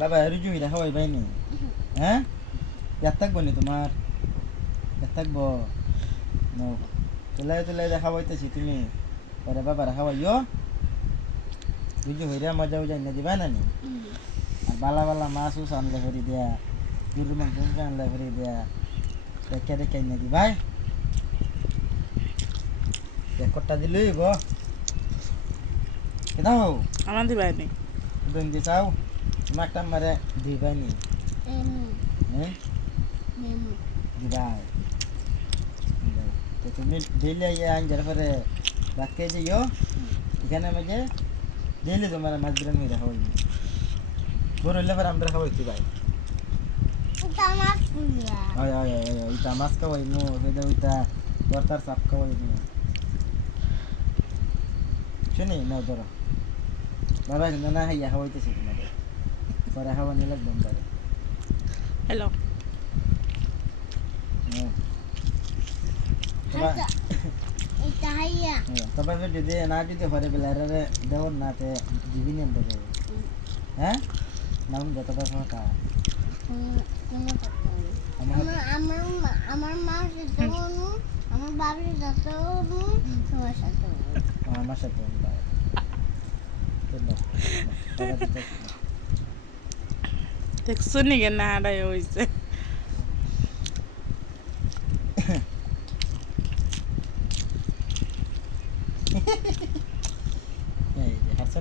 বাবা রুজু হইরা খাওয়াই বাইনি হ্যাঁ ইয়াত থাকবো নি তোমার ইয়াত থাকবো নো তোলাই তোলাই খাওয়াইতেছি তুমি পরে বাবার খাওয়াইও রুজু হইরা মজা উজা না দিবা নানি আর বালা বালা মাছ উস আনলে ফেরি দেয়া গরুর মাংস আনলে ফেরি দেয়া দেখে দেখে না দিবাই একটা দিলই গো কেদাও আমার দিবাইনি তুমি দিছাও তোমার একটা মারে দিবাইনি হ্যাঁ দিবাই তো তুমি দিলে আনজার পরে রাখতে যাইও এখানে মাঝে দিলে তোমার মাছ বিরান হয়ে রাখা হইনি বড় হইলে পরে আমরা খাওয়াইছি ভাই ওই ওই ওই ওইটা মাছ খাওয়াইমু ওইটা তরতার সাপ খাওয়াইমু শুনি নাও ধরো বাবা কিন্তু না হাইয়া খাওয়াইতেছি তোমাদের পরে খাওয়ানি লাগবে আমাদের হ্যালো তবে যদি না যদি ঘরে বেলারে দেওয়ার না তে দিবি না দেবে হ্যাঁ নাম যত ফাঁকা আমার মা সাথে আমার বাবার সাথে তোমার সাথে আমার সাথে দেখছো নি কেন না হইছে